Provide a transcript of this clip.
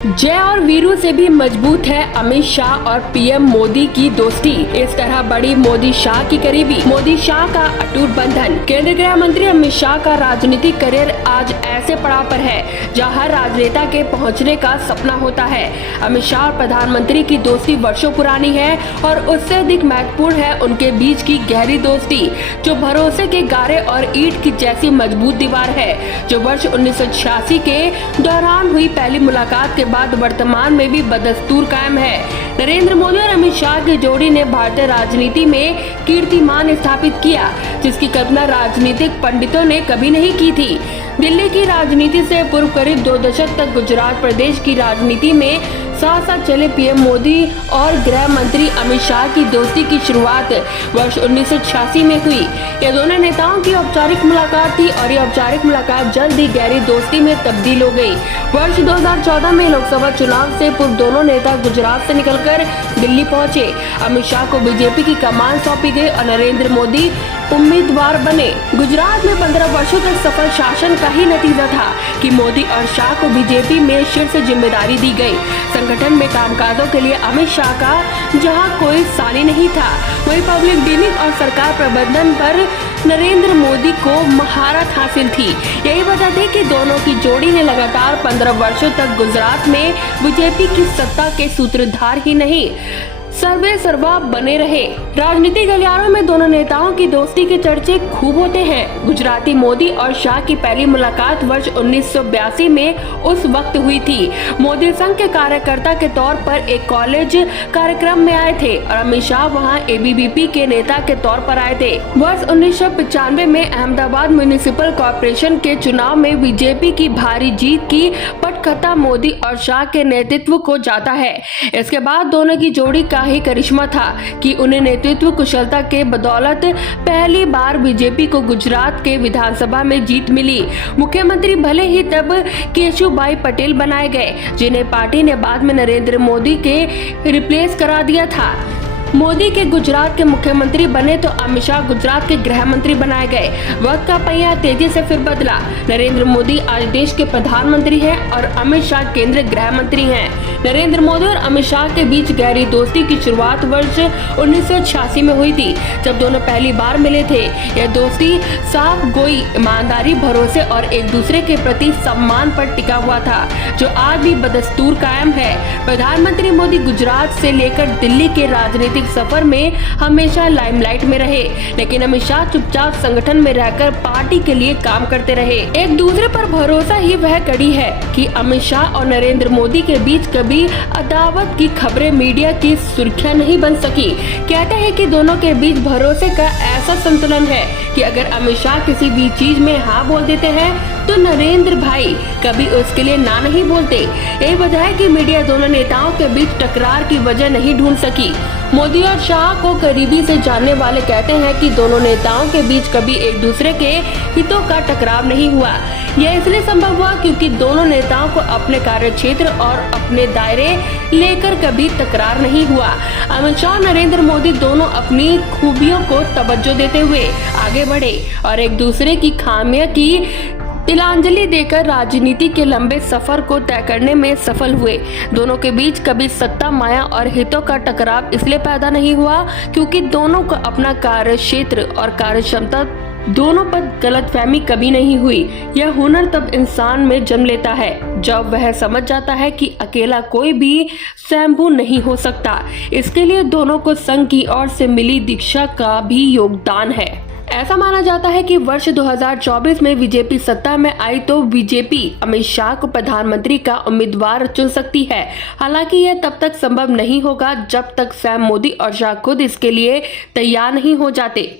जय और वीरू से भी मजबूत है अमित शाह और पीएम मोदी की दोस्ती। इस तरह बढ़ी मोदी शाह की करीबी, मोदी शाह का अटूट बंधन। केंद्रीय गृह मंत्री अमित शाह का राजनीतिक करियर आज ऐसे पड़ाव पर है जहां हर राजनेता के पहुंचने का सपना होता है। अमित शाह और प्रधानमंत्री की दोस्ती वर्षों पुरानी है और उससे अधिक महत्वपूर्ण है उनके बीच की गहरी दोस्ती, जो भरोसे के गारे और ईंट की जैसी मजबूत दीवार है, जो वर्ष 1986 के दौरान हुई पहली मुलाकात के बाद वर्तमान में भी बदस्तूर कायम है। नरेंद्र मोदी और अमित शाह की जोड़ी ने भारतीय राजनीति में कीर्तिमान स्थापित किया, जिसकी कल्पना राजनीतिक पंडितों ने कभी नहीं की थी। दिल्ली की राजनीति से पूर्व करीब 2 दशक तक गुजरात प्रदेश की राजनीति में साथ साथ चले पीएम मोदी और गृह मंत्री अमित शाह की दोस्ती की शुरुआत वर्ष 1986 में हुई। ये दोनों नेताओं की औपचारिक मुलाकात थी और ये औपचारिक मुलाकात जल्द ही गहरी दोस्ती में तब्दील हो गई। वर्ष 2014 में लोकसभा चुनाव से पूर्व दोनों नेता गुजरात से निकलकर दिल्ली पहुंचे। अमित शाह को बीजेपी की कमान सौंपी गई और नरेंद्र मोदी उम्मीदवार बने। गुजरात में 15 वर्षों तक सफल शासन का ही नतीजा था कि मोदी और शाह को बीजेपी में शीर्ष जिम्मेदारी दी गई। संगठन में कामकाजों के लिए अमित शाह का जहां कोई सानी नहीं था, वहीं पब्लिक डीलिंग और सरकार प्रबंधन पर नरेंद्र मोदी को महारत हासिल थी। यही वजह थी कि दोनों की जोड़ी ने लगातार 15 वर्षों तक गुजरात में बीजेपी की सत्ता के सूत्रधार ही नहीं, सर्वे सर्वा बने रहे। राजनीतिक गलियारों में दोनों नेताओं की दोस्ती के चर्चे खूब होते हैं। गुजराती मोदी और शाह की पहली मुलाकात वर्ष 1982 में उस वक्त हुई थी। मोदी संघ के कार्यकर्ता के तौर पर एक कॉलेज कार्यक्रम में आए थे और अमित शाह वहां एबीवीपी के नेता के तौर पर आए थे। वर्ष 1995 में अहमदाबाद म्युनिसिपल कॉर्पोरेशन के चुनाव में बीजेपी की भारी जीत की पटकथा मोदी और शाह के नेतृत्व को जाता है। इसके बाद दोनों की जोड़ी का ही करिश्मा था कि उन्हें नेतृत्व कुशलता के बदौलत पहली बार बीजेपी को गुजरात के विधानसभा में जीत मिली। मुख्यमंत्री भले ही तब केशुभाई पटेल बनाए गए, जिन्हें पार्टी ने बाद में नरेंद्र मोदी के रिप्लेस करा दिया था। मोदी के गुजरात के मुख्यमंत्री बने तो अमित शाह गुजरात के गृह मंत्री बनाए गए। वक्त का पहिया तेजी से फिर बदला। नरेंद्र मोदी आज देश के प्रधानमंत्री हैं और अमित शाह केंद्रीय गृह मंत्री हैं। नरेंद्र मोदी और अमित शाह के बीच गहरी दोस्ती की शुरुआत वर्ष 1986 में हुई थी, जब दोनों पहली बार मिले थे। यह दोस्ती साफ गोई, ईमानदारी, भरोसे और एक दूसरे के प्रति सम्मान पर टिका हुआ था, जो आज भी बदस्तूर कायम है। प्रधानमंत्री मोदी गुजरात से लेकर दिल्ली के राजनीतिक सफर में हमेशा लाइमलाइट में रहे, लेकिन अमित शाह चुपचाप संगठन में रहकर पार्टी के लिए काम करते रहे। एक दूसरे पर भरोसा ही वह कड़ी है कि अमित शाह और नरेंद्र मोदी के बीच कभी अदावत की खबरें मीडिया की सुर्खियां नहीं बन सकी। कहते हैं कि दोनों के बीच भरोसे का ऐसा संतुलन है कि अगर अमित शाह किसी भी चीज में हाँ बोल देते हैं तो नरेंद्र भाई कभी उसके लिए ना नहीं बोलते। यही वजह है कि मीडिया दोनों नेताओं के बीच टकरार की वजह नहीं ढूंढ सकी। मोदी और शाह को करीबी से जानने वाले कहते हैं कि दोनों नेताओं के बीच कभी एक दूसरे के हितों का टकराव नहीं हुआ। यह इसलिए संभव हुआ क्योंकि दोनों नेताओं को अपने कार्यक्षेत्र और अपने दायरे लेकर कभी तकरार नहीं हुआ। अमित शाह और नरेंद्र मोदी दोनों अपनी खूबियों को तवज्जो देते हुए आगे बढ़े और एक दूसरे की खामियों की तिलांजलि देकर राजनीति के लंबे सफर को तय करने में सफल हुए। दोनों के बीच कभी सत्ता, माया और हितों का टकराव इसलिए पैदा नहीं हुआ क्योंकि दोनों को अपना कार्यक्षेत्र और कार्यक्षमता दोनों पर गलतफहमी कभी नहीं हुई। यह हुनर तब इंसान में जन्म लेता है जब वह समझ जाता है कि अकेला कोई भी स्वयंभू नहीं हो सकता। इसके लिए दोनों को संघ की ओर से मिली दीक्षा का भी योगदान है। ऐसा माना जाता है कि वर्ष 2024 में बीजेपी सत्ता में आई तो बीजेपी अमित शाह को प्रधानमंत्री का उम्मीदवार चुन सकती है। हालांकि यह तब तक संभव नहीं होगा जब तक स्वयं मोदी और शाह खुद इसके लिए तैयार नहीं हो जाते।